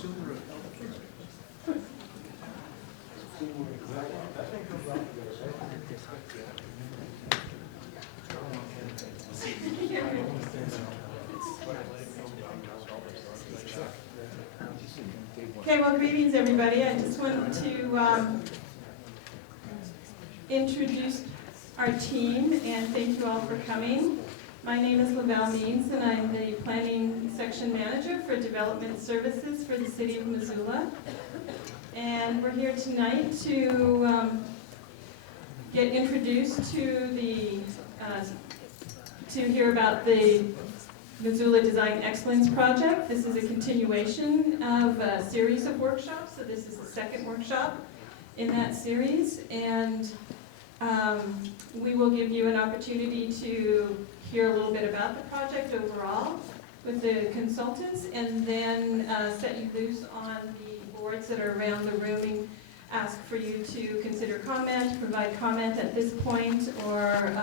Okay, well, greetings, everybody. I just wanted to introduce our team and thank you all for coming. My name is Lavelle Means, and I'm the Planning Section Manager for Development Services for the City of Missoula. And we're here tonight to get introduced to hear about the Missoula Design Excellence Project. This is a continuation of a series of workshops, so this is the second workshop in that series. And we will give you an opportunity to hear a little bit about the project overall with the consultants, and then set you loose on the boards that are around the room and ask for you to consider comment, provide comment at this point, or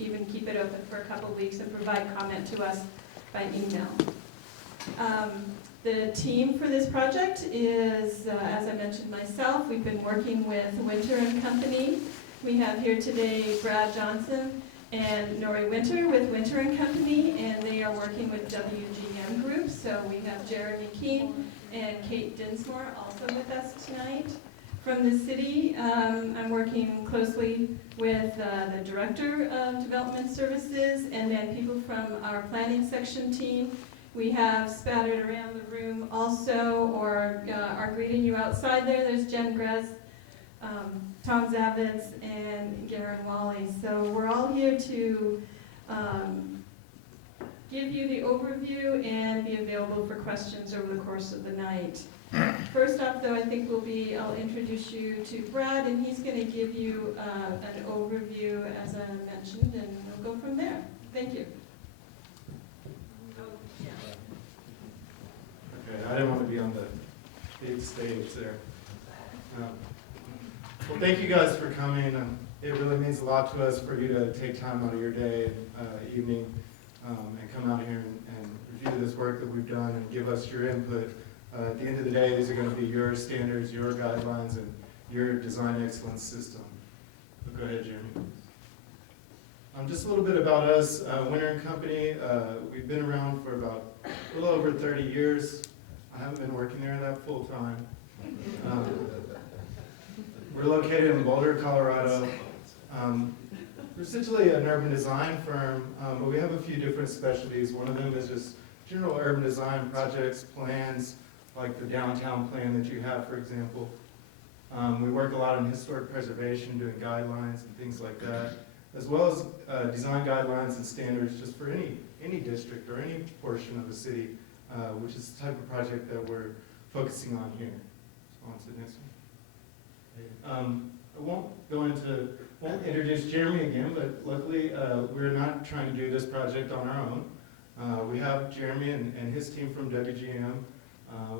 even keep it open for a couple of weeks and provide comment to us by email. The team for this project is, as I mentioned myself, we've been working with Winter and Company. We have here today Brad Johnson and Nori Winter with Winter and Company, and they are working with WGM Group. So we have Jeremy Keene and Kate Dinsmore also with us tonight. From the city, I'm working closely with the Director of Development Services and then people from our Planning Section team. We have spattered around the room also, or are greeting you outside there. There's Jen Grez, Tom Zavitz, and Garen Wally. So we're all here to give you the overview and be available for questions over the course of the night. First up, though, I think I'll introduce you to Brad, and he's going to give you an overview, as I mentioned, and we'll go from there. Thank you. Okay, I didn't want to be on the big stage there. Well, thank you guys for coming. It really means a lot to us for you to take time out of your day, evening, and come out here and review this work that we've done and give us your input. At the end of the day, these are going to be your standards, your guidelines, and your design excellence system. So go ahead, Jeremy. Just a little bit about us. Winter and Company, we've been around for about a little over 30 years. I haven't been working there that full time. We're located in Boulder, Colorado. We're essentially an urban design firm, but we have a few different specialties. One of them is just general urban design projects, plans, like the downtown plan that you have, for example. We work a lot in historic preservation, doing guidelines and things like that, as well as design guidelines and standards just for any district or any portion of the city, which is the type of project that we're focusing on here. On to the next one. I won't introduce Jeremy again, but luckily we're not trying to do this project on our own. We have Jeremy and his team from WGM,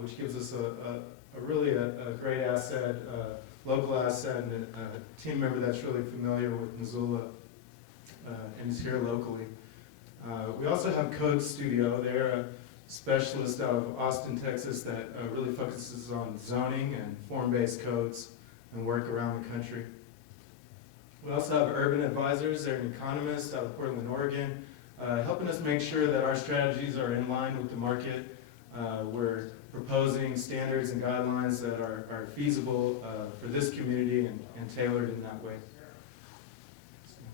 which gives us a really great asset, local asset, and a team member that's really familiar with Missoula and is here locally. We also have Code Studio. They're a specialist out of Austin, Texas that really focuses on zoning and form-based codes and work around the country. We also have Urban Advisors. They're an economist out of Portland, Oregon, helping us make sure that our strategies are in line with the market. We're proposing standards and guidelines that are feasible for this community and tailored in that way.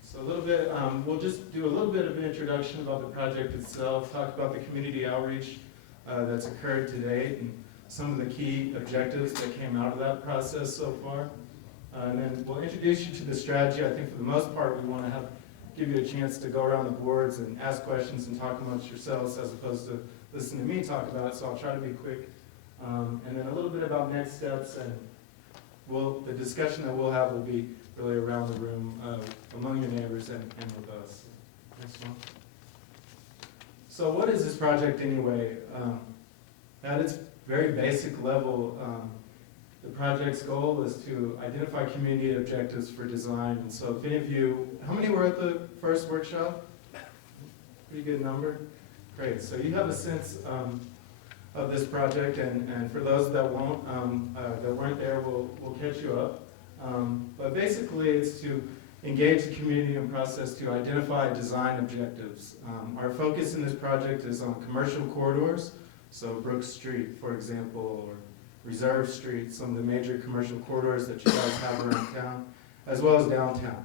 So a little bit, we'll just do a little bit of an introduction about the project itself, talk about the community outreach that's occurred to date, and some of the key objectives that came out of that process so far. And then we'll introduce you to the strategy. I think for the most part, we want to give you a chance to go around the boards and ask questions and talk amongst yourselves as opposed to listen to me talk about it, so I'll try to be quick. And then a little bit about next steps, and the discussion that we'll have will be really around the room, among your neighbors and with us. Next one. So what is this project anyway? At its very basic level, the project's goal is to identify community objectives for design. And so if any of you, how many were at the first workshop? Pretty good number. Great. So you have a sense of this project, and for those that weren't there, we'll catch you up. But basically, it's to engage the community in process to identify design objectives. Our focus in this project is on commercial corridors, so Brooks Street, for example, or Reserve Street, some of the major commercial corridors that you guys have around town, as well as downtown.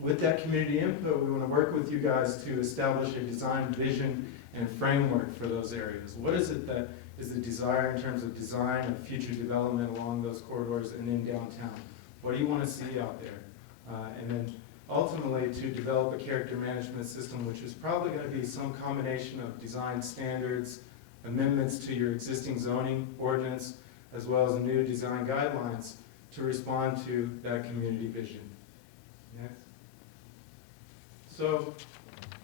With that community input, we want to work with you guys to establish a design vision and framework for those areas. What is it that is the desire in terms of design of future development along those corridors and in downtown? What do you want to see out there? And then ultimately to develop a character management system, which is probably going to be some combination of design standards, amendments to your existing zoning ordinance, as well as new design guidelines to respond to that community vision. Next. So,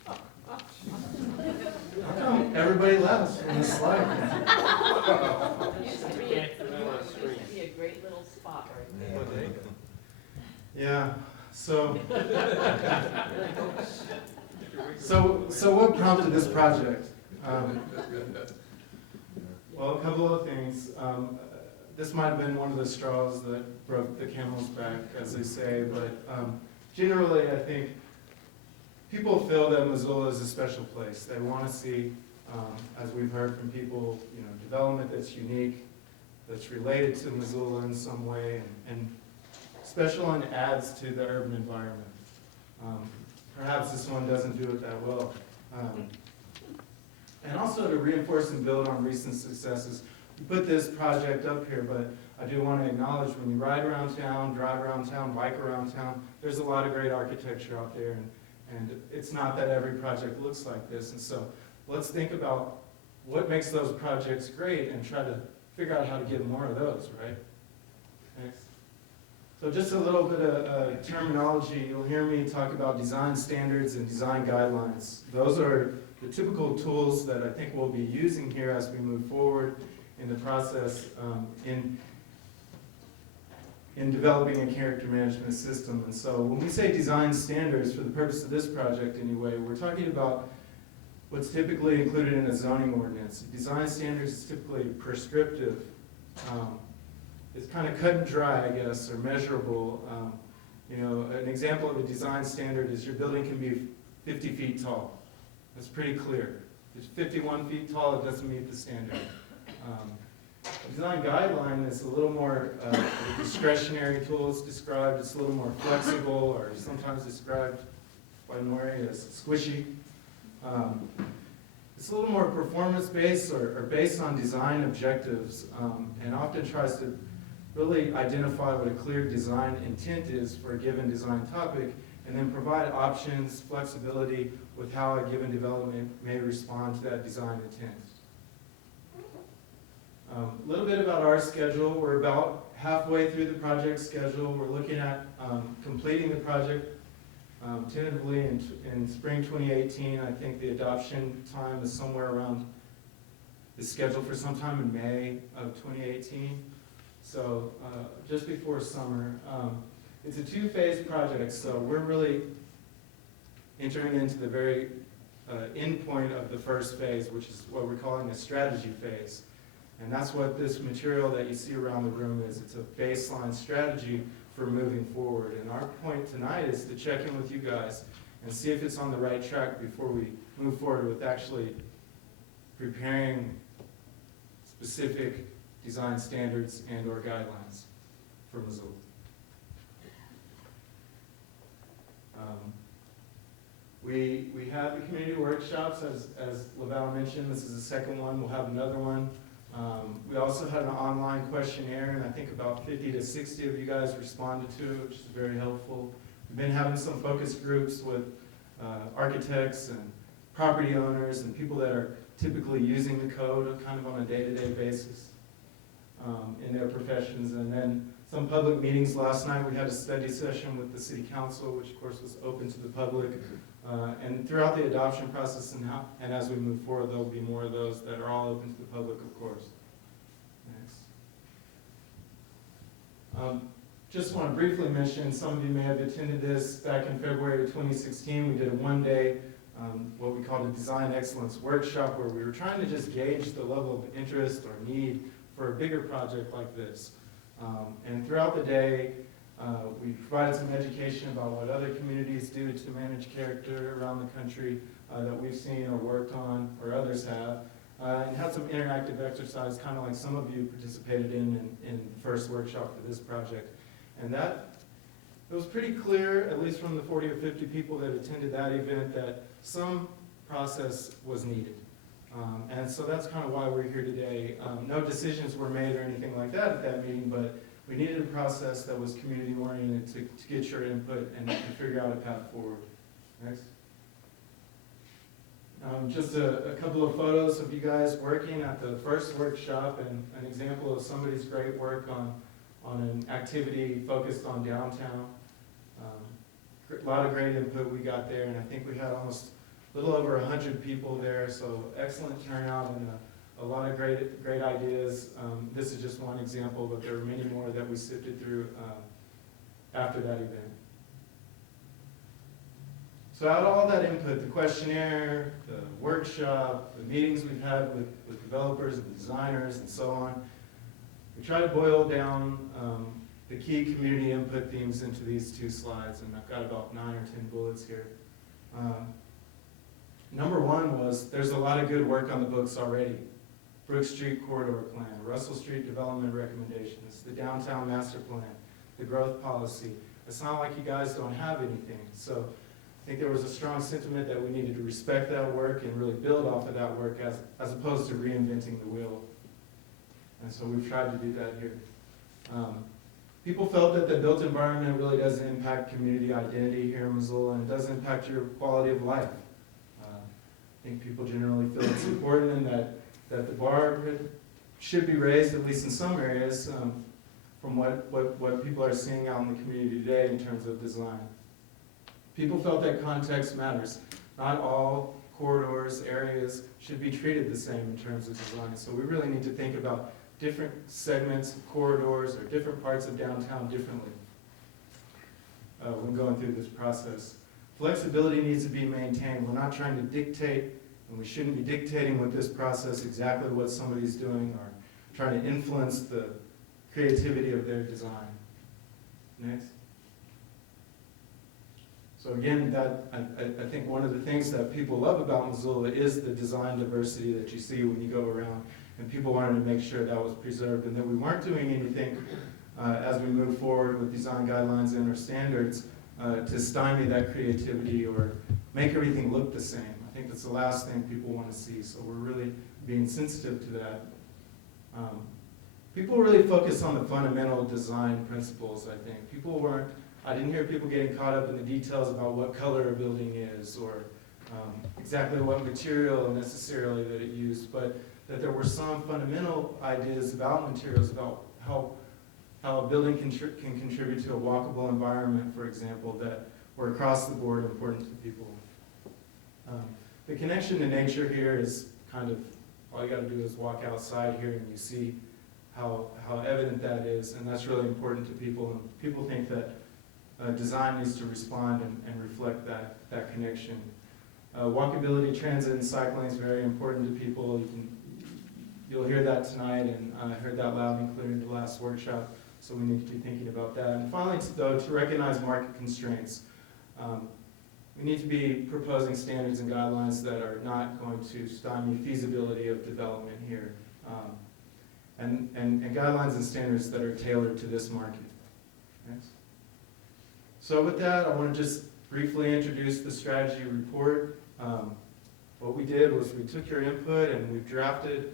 how come everybody laughs on this slide? Used to be a great little spot right there. Yeah, so what prompted this project? Well, a couple of things. This might have been one of the straws that broke the camel's back, as they say, but generally I think people feel that Missoula is a special place. They want to see, as we've heard from people, development that's unique, that's related to Missoula in some way, and special and adds to the urban environment. Perhaps this one doesn't do it that well. And also to reinforce and build on recent successes. We put this project up here, but I do want to acknowledge when you ride around town, drive around town, bike around town, there's a lot of great architecture out there, and it's not that every project looks like this. And so let's think about what makes those projects great and try to figure out how to get more of those, right? Next. So just a little bit of terminology. You'll hear me talk about design standards and design guidelines. Those are the typical tools that I think we'll be using here as we move forward in the process in developing a character management system. And so when we say design standards, for the purpose of this project anyway, we're talking about what's typically included in a zoning ordinance. Design standards is typically prescriptive. It's kind of cut and dry, I guess, or measurable. An example of a design standard is your building can be 50 feet tall. That's pretty clear. If it's 51 feet tall, it doesn't meet the standard. A design guideline is a little more a discretionary tool. It's described. It's a little more flexible, or sometimes described by Nori as squishy. It's a little more performance-based or based on design objectives, and often tries to really identify what a clear design intent is for a given design topic, and then provide options, flexibility with how a given development may respond to that design intent. A little bit about our schedule. We're about halfway through the project schedule. We're looking at completing the project tentatively in spring 2018. I think the adoption time is somewhere around, is scheduled for sometime in May of 2018. So just before summer. It's a two-phase project, so we're really entering into the very end point of the first phase, which is what we're calling a strategy phase. And that's what this material that you see around the room is. It's a baseline strategy for moving forward. And our point tonight is to check in with you guys and see if it's on the right track before we move forward with actually preparing specific design standards and or guidelines for Missoula. We have the community workshops, as Laval mentioned. This is the second one. We'll have another one. We also had an online questionnaire, and I think about 50 to 60 of you guys responded to it, which is very helpful. We've been having some focus groups with architects and property owners and people that are typically using the code kind of on a day-to-day basis in their professions. And then some public meetings. Last night we had a study session with the city council, which of course was open to the public. And throughout the adoption process and as we move forward, there'll be more of those that are all open to the public, of course. Next. Just want to briefly mention, some of you may have attended this back in February of 2016. We did a one-day what we called a design excellence workshop, where we were trying to just gauge the level of interest or need for a bigger project like this. And throughout the day, we provided some education about what other communities do to manage character around the country that we've seen or worked on, or others have, and had some interactive exercise, kind of like some of you participated in the first workshop for this project. And it was pretty clear, at least from the 40 or 50 people that attended that event, that some process was needed. And so that's kind of why we're here today. No decisions were made or anything like that at that meeting, but we needed a process that was community-oriented to get your input and figure out a path forward. Next. Just a couple of photos of you guys working at the first workshop, and an example of somebody's great work on an activity focused on downtown. A lot of great input we got there, and I think we had almost a little over 100 people there, so excellent turnout and a lot of great ideas. This is just one example, but there were many more that we sifted through after that event. So out of all that input, the questionnaire, the workshop, the meetings we've had with developers and designers and so on, we try to boil down the key community input themes into these 2 slides, and I've got about 9 or 10 bullets here. Number 1 was, there's a lot of good work on the books already. Brook Street Corridor Plan, Russell Street Development Recommendations, the Downtown Master Plan, the Growth Policy. It's not like you guys don't have anything. So I think there was a strong sentiment that we needed to respect that work and really build off of that work as opposed to reinventing the wheel. And so we've tried to do that here. People felt that the built environment really doesn't impact community identity here in Missoula, and it doesn't impact your quality of life. I think people generally feel it's important, and that the bar should be raised, at least in some areas, from what people are seeing out in the community today in terms of design. People felt that context matters. Not all corridors, areas should be treated the same in terms of design. So we really need to think about different segments of corridors or different parts of downtown differently when going through this process. Flexibility needs to be maintained. We're not trying to dictate, and we shouldn't be dictating with this process exactly what somebody's doing or trying to influence the creativity of their design. Next. So again, I think one of the things that people love about Missoula is the design diversity that you see when you go around, and people wanted to make sure that was preserved, and that we weren't doing anything as we move forward with design guidelines and our standards to stymie that creativity or make everything look the same. I think that's the last thing people want to see, so we're really being sensitive to that. People really focus on the fundamental design principles, I think. I didn't hear people getting caught up in the details about what color a building is or exactly what material necessarily that it used, but that there were some fundamental ideas about materials, about how a building can contribute to a walkable environment, for example, that were across the board important to people. The connection to nature here is kind of, all you got to do is walk outside here and you see how evident that is, and that's really important to people. And people think that design needs to respond and reflect that connection. Walkability, transit, and cycling is very important to people. You'll hear that tonight, and I heard that loud and clear in the last workshop, so we need to be thinking about that. And finally, though, to recognize market constraints. We need to be proposing standards and guidelines that are not going to stymie feasibility of development here, and guidelines and standards that are tailored to this market. Next. So with that, I want to just briefly introduce the strategy report. What we did was we took your input and we've drafted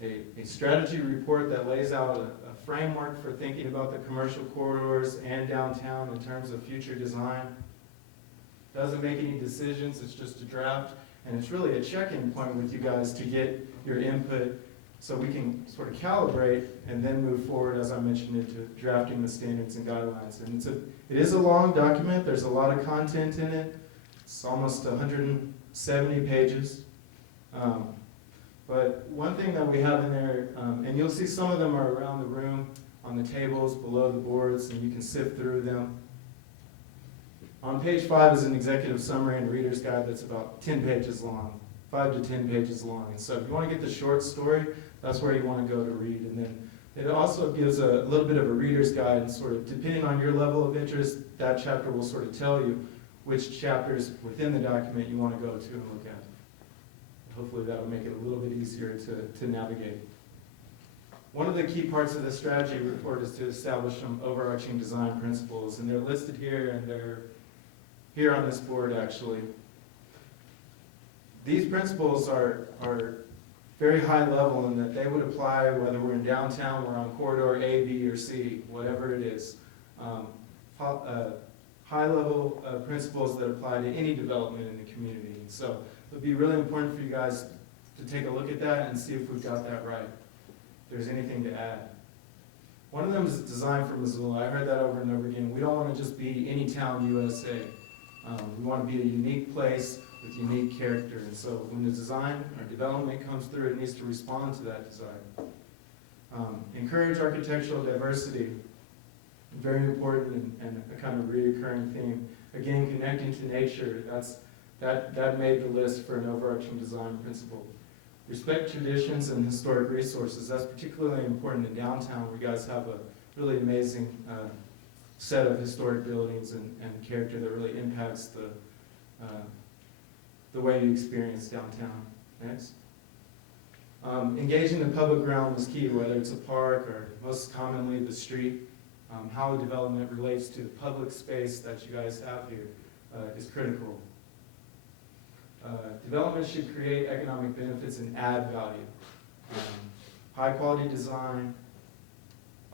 a strategy report that lays out a framework for thinking about the commercial corridors and downtown in terms of future design. Doesn't make any decisions, it's just a draft, and it's really a check-in point with you guys to get your input so we can sort of calibrate and then move forward, as I mentioned, into drafting the standards and guidelines. And it is a long document, there's a lot of content in it. It's almost 170 pages. But one thing that we have in there, and you'll see some of them are around the room on the tables below the boards, and you can sift through them. On page 5 is an executive summary and reader's guide that's about 10 pages long, 5 to 10 pages long. And so if you want to get the short story, that's where you want to go to read. And then it also gives a little bit of a reader's guide, and sort of depending on your level of interest, that chapter will sort of tell you which chapters within the document you want to go to and look at. Hopefully that'll make it a little bit easier to navigate. One of the key parts of the strategy report is to establish some overarching design principles, and they're listed here, and they're here on this board actually. These principles are very high level in that they would apply whether we're in downtown, we're on corridor A, B, or C, whatever it is. High level principles that apply to any development in the community. And so it would be really important for you guys to take a look at that and see if we've got that right. If there's anything to add. One of them is design for Missoula. I heard that over and over again. We don't want to just be any town USA. We want to be a unique place with unique character. And so when the design or development comes through, it needs to respond to that design. Encourage architectural diversity. Very important and a kind of reoccurring theme. Again, connecting to nature. That made the list for an overarching design principle. Respect traditions and historic resources. That's particularly important in downtown, where you guys have a really amazing set of historic buildings and character that really impacts the way you experience downtown. Next. Engaging the public realm is key, whether it's a park or most commonly the street. How a development relates to the public space that you guys have here is critical. Development should create economic benefits and add value. High quality design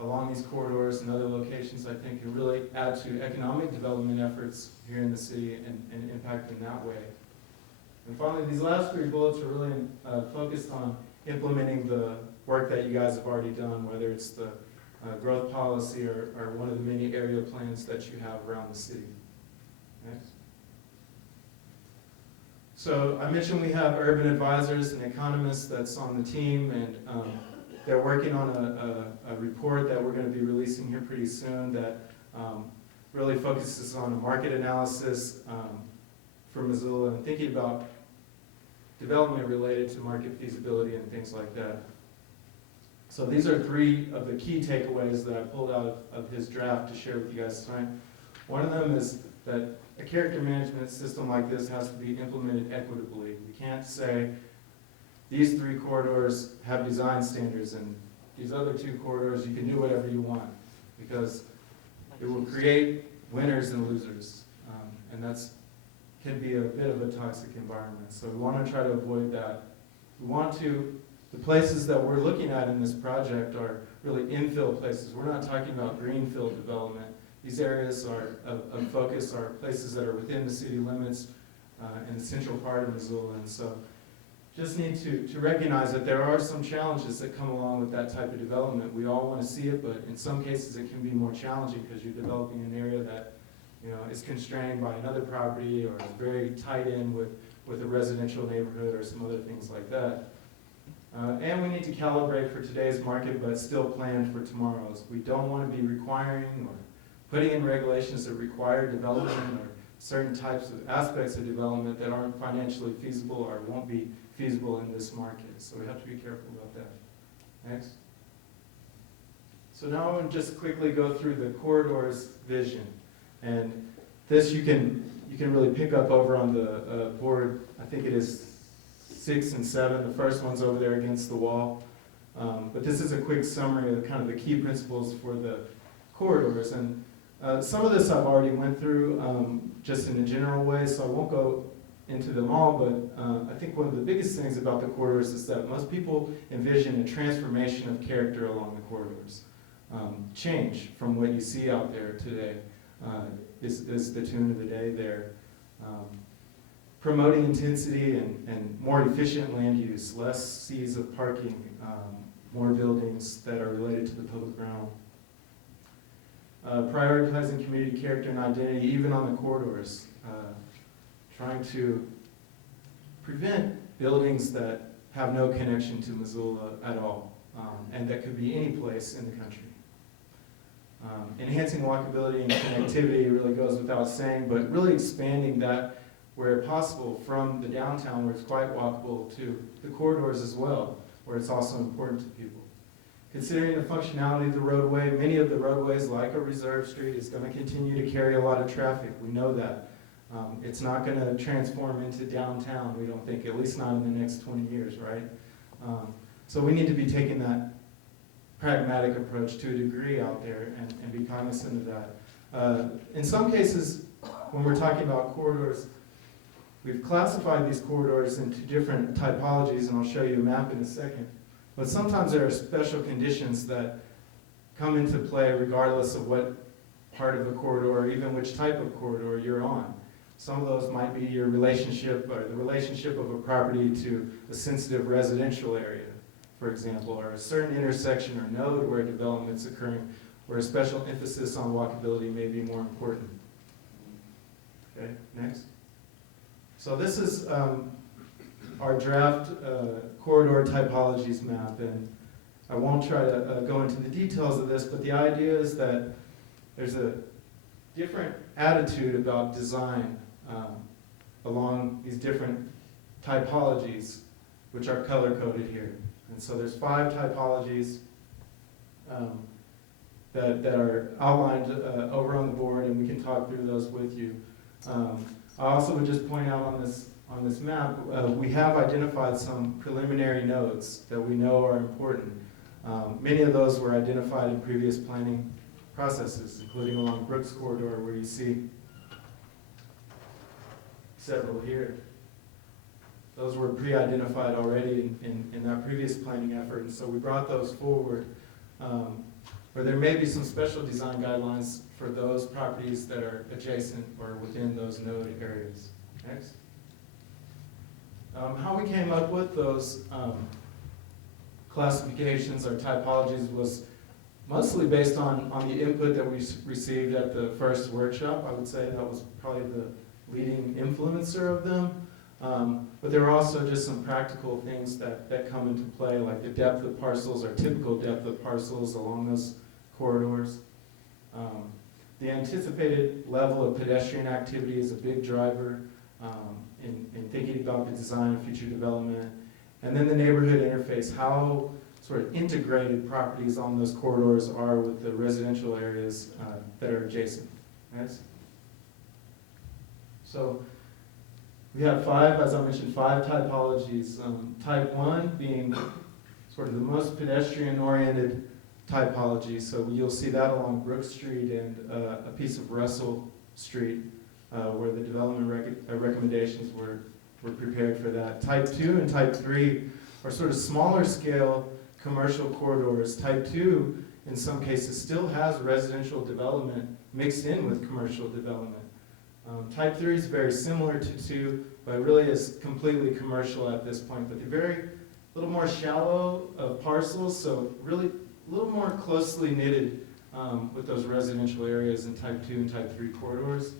along these corridors and other locations, I think, can really add to economic development efforts here in the city and impact in that way. And finally, these last 3 bullets are really focused on implementing the work that you guys have already done, whether it's the growth policy or one of the many area plans that you have around the city. Next. So I mentioned we have urban advisors and economists that's on the team, and they're working on a report that we're going to be releasing here pretty soon that really focuses on a market analysis for Missoula and thinking about development related to market feasibility and things like that. So these are 3 of the key takeaways that I pulled out of his draft to share with you guys tonight. One of them is that a character management system like this has to be implemented equitably. We can't say these 3 corridors have design standards and these other 2 corridors you can do whatever you want, because it will create winners and losers, and that's can be a bit of a toxic environment. So we want to try to avoid that. The places that we're looking at in this project are really infill places. We're not talking about greenfield development. These areas of focus are places that are within the city limits in the central part of Missoula. And so just need to recognize that there are some challenges that come along with that type of development. We all want to see it, but in some cases it can be more challenging because you're developing an area that is constrained by another property or is very tied in with a residential neighborhood or some other things like that. And we need to calibrate for today's market, but still plan for tomorrow's. We don't want to be requiring or putting in regulations that require development or certain types of aspects of development that aren't financially feasible or won't be feasible in this market. So we have to be careful about that. Next. So now I want to just quickly go through the corridors vision. And this you can really pick up over on the board. I think it is 6 and 7. The first one's over there against the wall. But this is a quick summary of kind of the key principles for the corridors. And some of this I've already went through just in a general way, so I won't go into them all, but I think one of the biggest things about the corridors is that most people envision a transformation of character along the corridors. Change from what you see out there today is the tune of the day there. Promoting intensity and more efficient land use, less seas of parking, more buildings that are related to the public realm. Prioritizing community character and identity even on the corridors. Trying to prevent buildings that have no connection to Missoula at all, and that could be any place in the country. Enhancing walkability and connectivity really goes without saying, but really expanding that where possible from the downtown, where it's quite walkable, to the corridors as well, where it's also important to people. Considering the functionality of the roadway, many of the roadways, like a reserve street, is going to continue to carry a lot of traffic. We know that. It's not going to transform into downtown, we don't think, at least not in the next 20 years, right? So we need to be taking that pragmatic approach to a degree out there and be cognizant of that. In some cases, when we're talking about corridors, we've classified these corridors into different typologies, and I'll show you a map in a second. But sometimes there are special conditions that come into play regardless of what part of the corridor or even which type of corridor you're on. Some of those might be your relationship or the relationship of a property to a sensitive residential area, for example, or a certain intersection or node where development's occurring, where a special emphasis on walkability may be more important. Okay, next. So this is our draft corridor typologies map, and I won't try to go into the details of this, but the idea is that there's a different attitude about design along these different typologies, which are color-coded here. And so there's 5 typologies that are outlined over on the board, and we can talk through those with you. I also would just point out on this map, we have identified some preliminary nodes that we know are important. Many of those were identified in previous planning processes, including along Brooks Corridor, where you see several here. Those were pre-identified already in that previous planning effort, and so we brought those forward. Where there may be some special design guidelines for those properties that are adjacent or within those node areas. Next. How we came up with those classifications or typologies was mostly based on the input that we received at the first workshop. I would say that was probably the leading influencer of them. But there are also just some practical things that come into play, like the depth of parcels or typical depth of parcels along those corridors. The anticipated level of pedestrian activity is a big driver in thinking about the design of future development. And then the neighborhood interface, how sort of integrated properties on those corridors are with the residential areas that are adjacent. Next. So we have 5, as I mentioned, 5 typologies. Type 1 being sort of the most pedestrian-oriented typology. So you'll see that along Brook Street and a piece of Russell Street where the development recommendations were prepared for that. Type 2 and Type 3 are sort of smaller scale commercial corridors. Type 2, in some cases, still has residential development mixed in with commercial development. Type 3 is very similar to 2, but really is completely commercial at this point. But they're a little more shallow of parcels, so really a little more closely knitted with those residential areas in Type 2 and Type 3 corridors.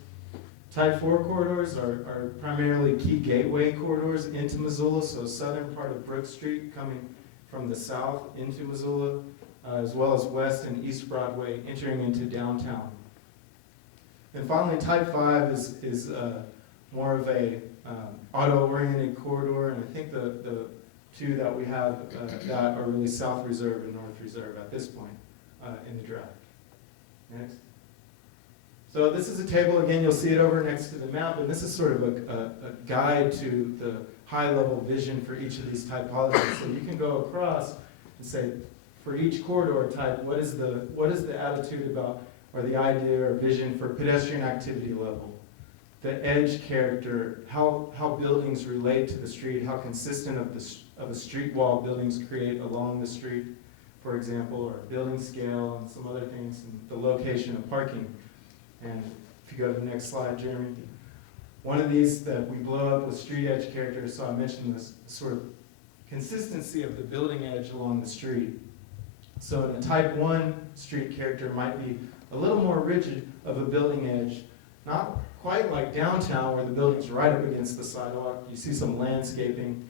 Type 4 corridors are primarily key gateway corridors into Missoula, so southern part of Brook Street coming from the south into Missoula, as well as West and East Broadway entering into downtown. And finally, Type 5 is more of a auto-oriented corridor, and I think the 2 that we have that are really South Reserve and North Reserve at this point in the draft. Next. So this is a table, again, you'll see it over next to the map, and this is sort of a guide to the high-level vision for each of these typologies. So you can go across and say, for each corridor type, what is the attitude about, or the idea or vision for pedestrian activity level, the edge character, how buildings relate to the street, how consistent of a street wall buildings create along the street, for example, or building scale and some other things, and the location of parking. And if you go to the next slide, Jeremy, one of these that we blow up with street edge character, so I mentioned this sort of consistency of the building edge along the street. So in a Type 1 street character might be a little more rigid of a building edge, not quite like downtown where the building's right up against the sidewalk. You see some landscaping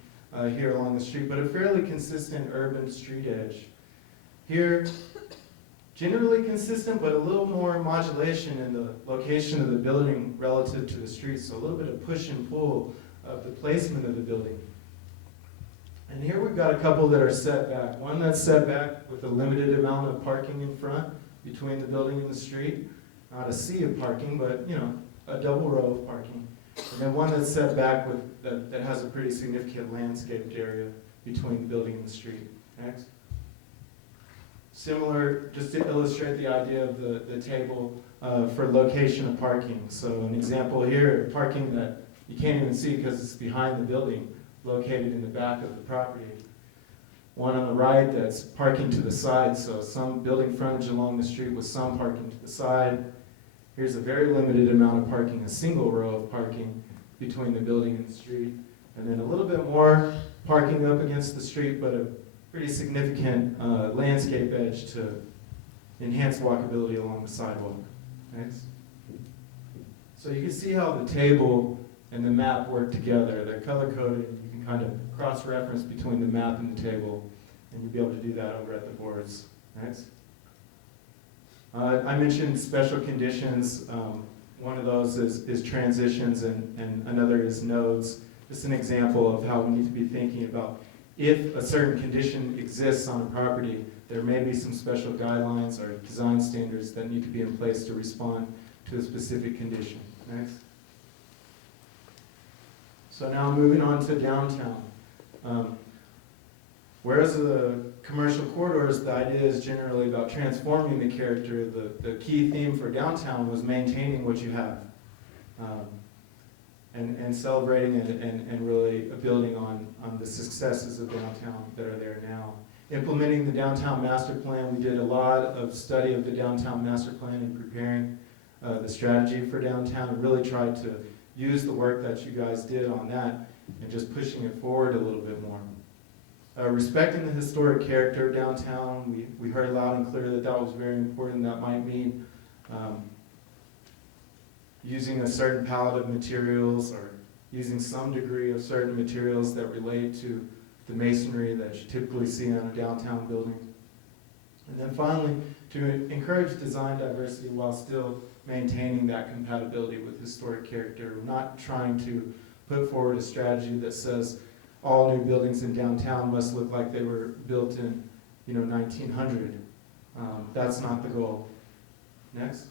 here along the street, but a fairly consistent urban street edge. Here, generally consistent, but a little more modulation in the location of the building relative to the street, so a little bit of push and pull of the placement of the building. And here we've got a couple that are set back. One that's set back with a limited amount of parking in front between the building and the street. Not a sea of parking, but a double row of parking. And then one that's set back with that has a pretty significant landscaped area between the building and the street. Next. Similar, just to illustrate the idea of the table for location of parking. So an example here, parking that you can't even see because it's behind the building, located in the back of the property. One on the right that's parking to the side, so some building frontage along the street with some parking to the side. Here's a very limited amount of parking, a single row of parking between the building and the street. And then a little bit more parking up against the street, but a pretty significant landscape edge to enhance walkability along the sidewalk. Next. So you can see how the table and the map work together. They're color-coded. You can kind of cross-reference between the map and the table, and you'll be able to do that over at the boards. Next. I mentioned special conditions. One of those is transitions, and another is nodes. Just an example of how we need to be thinking about if a certain condition exists on a property, there may be some special guidelines or design standards that need to be in place to respond to a specific condition. Next. So now moving on to downtown. Whereas the commercial corridors, the idea is generally about transforming the character. The key theme for downtown was maintaining what you have, and celebrating and really building on the successes of downtown that are there now. Implementing the downtown master plan, we did a lot of study of the downtown master plan and preparing the strategy for downtown, and really tried to use the work that you guys did on that and just pushing it forward a little bit more. Respecting the historic character of downtown, we heard loud and clear that that was very important. That might mean using a certain palette of materials or using some degree of certain materials that relate to the masonry that you typically see on a downtown building. And then finally, to encourage design diversity while still maintaining that compatibility with historic character. We're not trying to put forward a strategy that says all new buildings in downtown must look like they were built in 1900. That's not the goal. Next.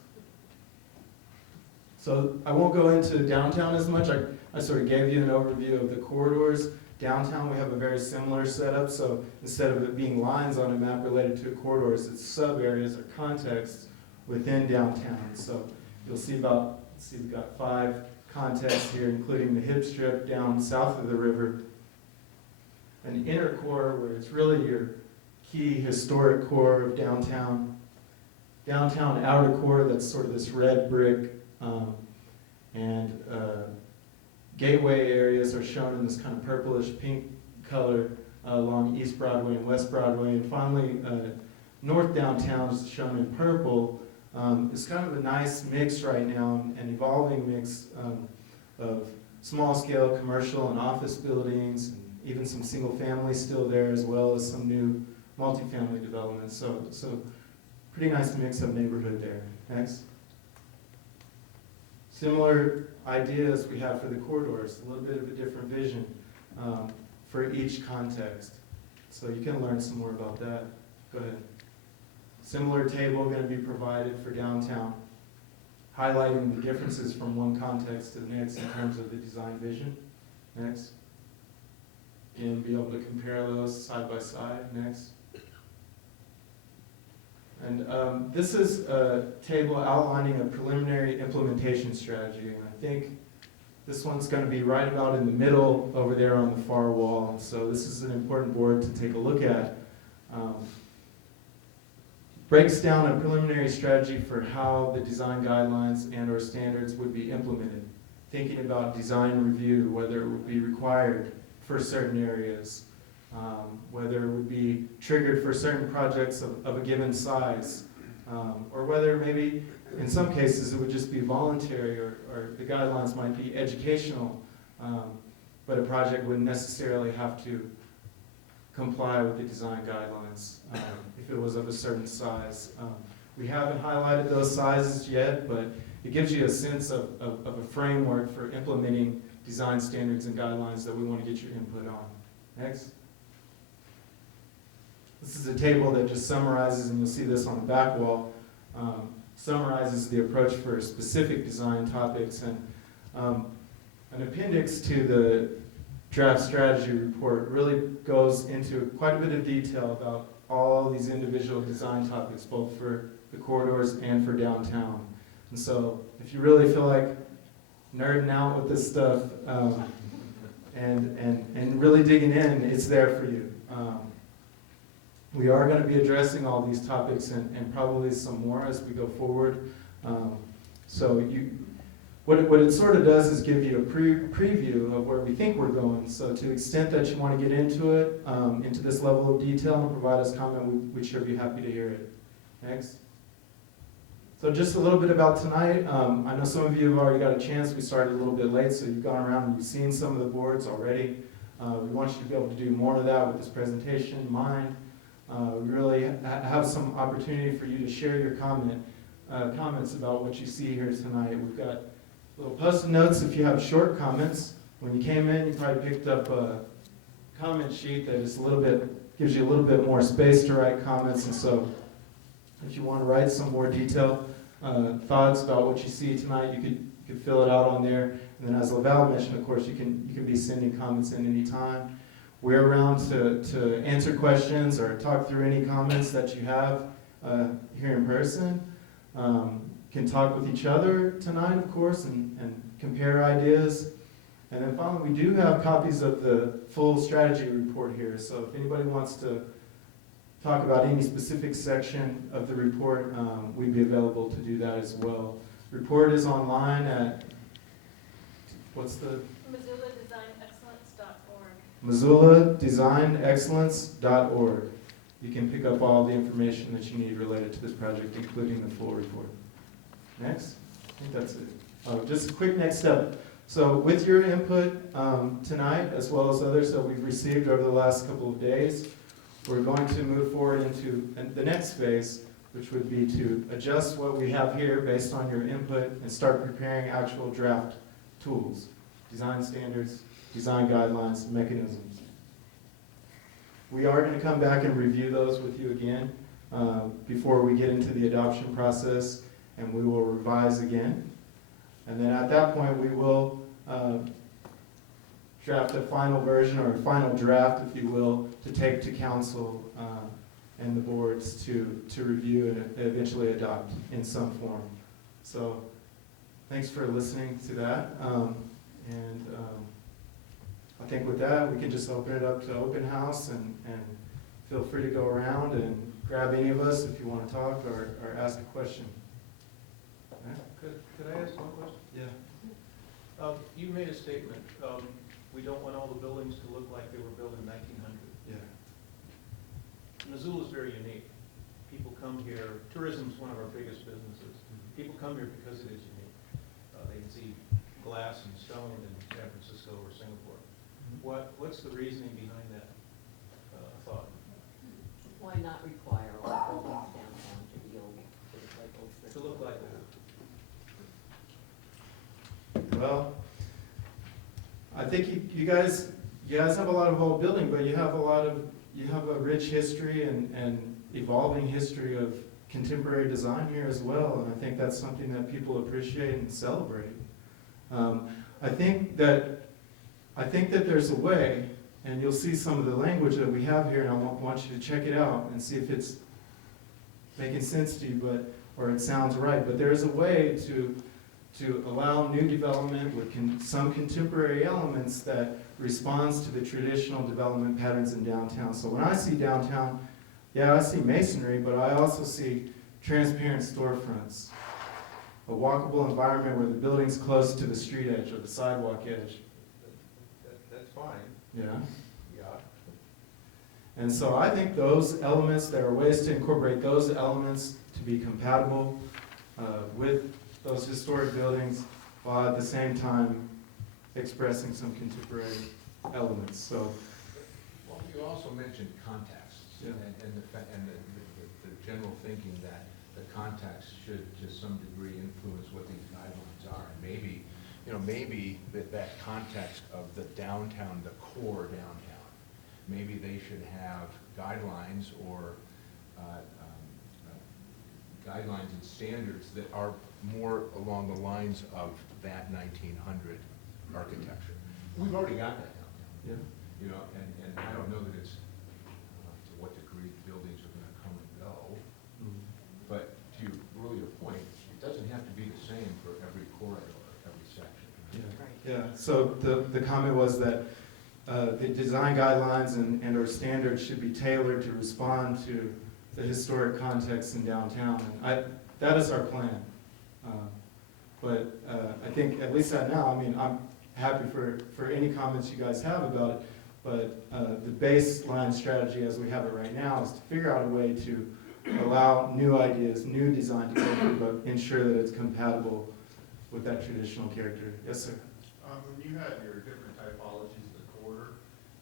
So I won't go into downtown as much. I sort of gave you an overview of the corridors. Downtown we have a very similar setup, so instead of it being lines on a map related to corridors, it's sub-areas or contexts within downtown. So you'll see we've got 5 contexts here, including the hip strip down south of the river. An inner core where it's really your key historic core of downtown. Downtown outer core, that's sort of this red brick, and gateway areas are shown in this kind of purplish pink color along East Broadway and West Broadway. And finally, North Downtown is shown in purple. It's kind of a nice mix right now, an evolving mix of small-scale commercial and office buildings, and even some single family still there, as well as some new multifamily developments. So pretty nice mix of neighborhood there. Next. Similar ideas we have for the corridors, a little bit of a different vision for each context. So you can learn some more about that. Go ahead. Similar table going to be provided for downtown, highlighting the differences from one context to the next in terms of the design vision. Next. And be able to compare those side by side. Next. And this is a table outlining a preliminary implementation strategy. And I think this one's going to be right about in the middle over there on the far wall. So this is an important board to take a look at. Breaks down a preliminary strategy for how the design guidelines and or standards would be implemented. Thinking about design review, whether it would be required for certain areas, whether it would be triggered for certain projects of a given size, or whether maybe in some cases it would just be voluntary, or the guidelines might be educational, but a project wouldn't necessarily have to comply with the design guidelines if it was of a certain size. We haven't highlighted those sizes yet, but it gives you a sense of a framework for implementing design standards and guidelines that we want to get your input on. Next. This is a table that just summarizes, and you'll see this on the back wall, summarizes the approach for specific design topics. And an appendix to the draft strategy report really goes into quite a bit of detail about all these individual design topics, both for the corridors and for downtown. And so if you really feel like nerding out with this stuff and really digging in, it's there for you. We are going to be addressing all these topics and probably some more as we go forward. What it sort of does is give you a preview of where we think we're going. So to the extent that you want to get into it, into this level of detail and provide us comment, we'd sure be happy to hear it. Next. So just a little bit about tonight. I know some of you have already got a chance. We started a little bit late, so you've gone around and you've seen some of the boards already. We want you to be able to do more of that with this presentation in mind. We really have some opportunity for you to share your comments about what you see here tonight. We've got little post-it notes if you have short comments. When you came in, you probably picked up a comment sheet that is gives you a little bit more space to write comments. And so if you want to write some more detailed thoughts about what you see tonight, you could fill it out on there. And then as Laval mentioned, of course, you can be sending comments in any time. We're around to answer questions or talk through any comments that you have here in person. Can talk with each other tonight, of course, and compare ideas. And then finally, we do have copies of the full strategy report here. So if anybody wants to talk about any specific section of the report, we'd be available to do that as well. The report is online at, what's the? MissoulaDesignExcellence.org. You can pick up all the information that you need related to this project, including the full report. Next. I think that's it. Just a quick next step. So with your input tonight, as well as others that we've received over the last couple of days, we're going to move forward into the next phase, which would be to adjust what we have here based on your input and start preparing actual draft tools, design standards, design guidelines, mechanisms. We are going to come back and review those with you again before we get into the adoption process, and we will revise again. And then at that point, we will draft a final version or a final draft, if you will, to take to council and the boards to review and eventually adopt in some form. So thanks for listening to that. I think with that, we can just open it up to open house and feel free to go around and grab any of us if you want to talk or ask a question. Could I ask one question? Yeah. You made a statement, we don't want all the buildings to look like they were built in 1900. Yeah. Missoula is very unique. People come here, tourism is one of our biggest businesses. People come here because it is unique. They can see glass and stone in San Francisco or Singapore. What's the reasoning behind that thought? Why not require all buildings downtown to be old, to look like old brick? To look like that. Well, I think you guys have a lot of old building, but you have a rich history and evolving history of contemporary design here as well, and I think that's something that people appreciate and celebrate. I think that there's a way, and you'll see some of the language that we have here, and I want you to check it out and see if it's making sense to you, or it sounds right. But there is a way to allow new development with some contemporary elements that responds to the traditional development patterns in downtown. So when I see downtown, yeah, I see masonry, but I also see transparent storefronts, a walkable environment where the building's close to the street edge or the sidewalk edge. That's fine. Yeah. Yeah. And so I think those elements, there are ways to incorporate those elements to be compatible with those historic buildings, while at the same time expressing some contemporary elements. So, well, you also mentioned context, Yeah. and the general thinking that the context should to some degree influence what these guidelines are. And maybe, maybe that context of the downtown, the core downtown, maybe they should have guidelines or guidelines and standards that are more along the lines of that 1900 architecture. We've already got that downtown. Yeah. And I don't know that it's to what degree buildings are going to come and go. But to your earlier point, it doesn't have to be the same for every corridor, every section. Yeah, so the comment was that the design guidelines and or standards should be tailored to respond to the historic context in downtown. And that is our plan. But I think, at least right now, I mean, I'm happy for any comments you guys have about it, but the baseline strategy as we have it right now is to figure out a way to allow new ideas, new design to go through, but ensure that it's compatible with that traditional character. Yes, sir? When you had your different typologies of the corridor,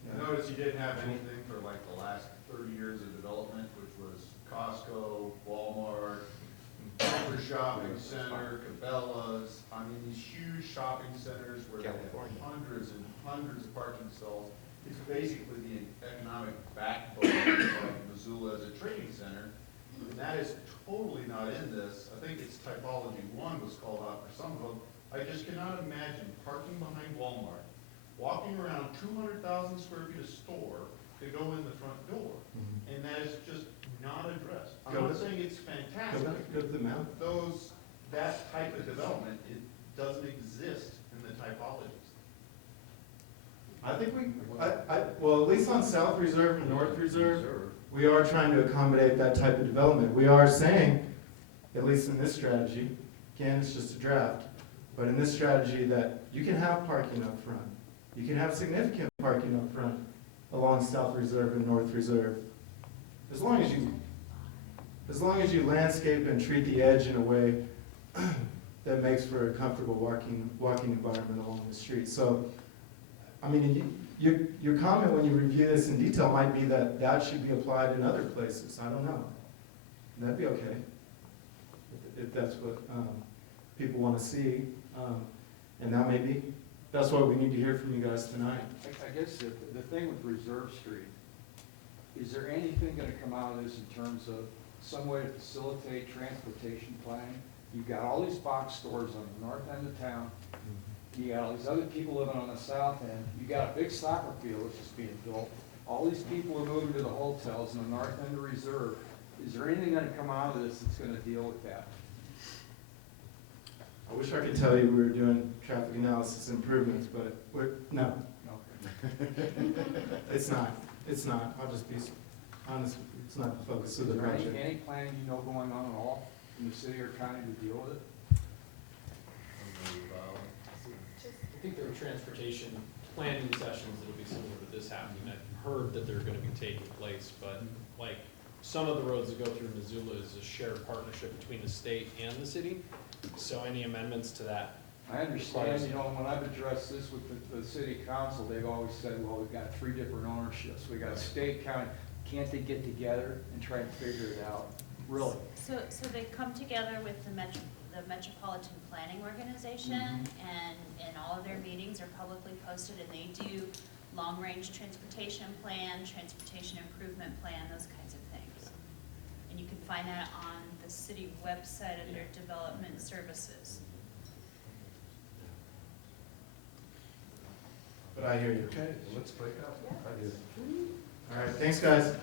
I Yeah. noticed you didn't have anything for like the last 30 years of development, which was Costco, Walmart, Kroger Shopping Center, Cabela's. I mean, these huge shopping centers where they have hundreds and hundreds of parking stalls. It's basically the economic backbone of Missoula as a trading center. And that is totally not in this. I think it's typology 1 was called out for some of them. I just cannot imagine parking behind Walmart, walking around 200,000 square feet of store to go in the front door. And that is just not addressed. I'm not saying it's fantastic. Go to the map. That type of development, it doesn't exist in the typologies. I think well, at least on South Reserve and North Reserve, we are trying to accommodate that type of development. We are saying, at least in this strategy, again, it's just a draft, but in this strategy that you can have parking up front. You can have significant parking up front along South Reserve and North Reserve. As long as you landscape and treat the edge in a way that makes for a comfortable walking environment along the street. So, I mean, your comment when you review this in detail might be that that should be applied in other places. I don't know. That'd be okay, if that's what people want to see. And that's what we need to hear from you guys tonight. I guess the thing with Reserve Street, is there anything gonna come out of this in terms of some way to facilitate transportation planning? You've got all these box stores on the north end of town. You got all these other people living on the south end. You got a big soccer field which is being built. All these people are moving to the hotels in the north end of Reserve. Is there anything gonna come out of this that's gonna deal with that? I wish I could tell you we were doing traffic analysis improvements, but no, Okay. it's not. It's not. I'll just be honest with you. It's not the focus of the Is there project. any planning you know going on at all in the city or county to deal with it? I think there are transportation planning sessions that'll be similar to this happening. I've heard that they're gonna be taking place, but like, some of the roads that go through Missoula is a shared partnership between the state and the city. So any amendments to that, I understand, when I've addressed this with the city council, they've always said, well, we've got 3 different ownerships. We got state, county. Can't they get together and try and figure it out? Really? So they come together with the Metropolitan Planning Organization, and all of their meetings are publicly posted, and they do long-range transportation plan, transportation improvement plan, those kinds of things. And you can find that on the city website under Development Services. But I hear you. Okay, let's break up. All right, thanks, guys.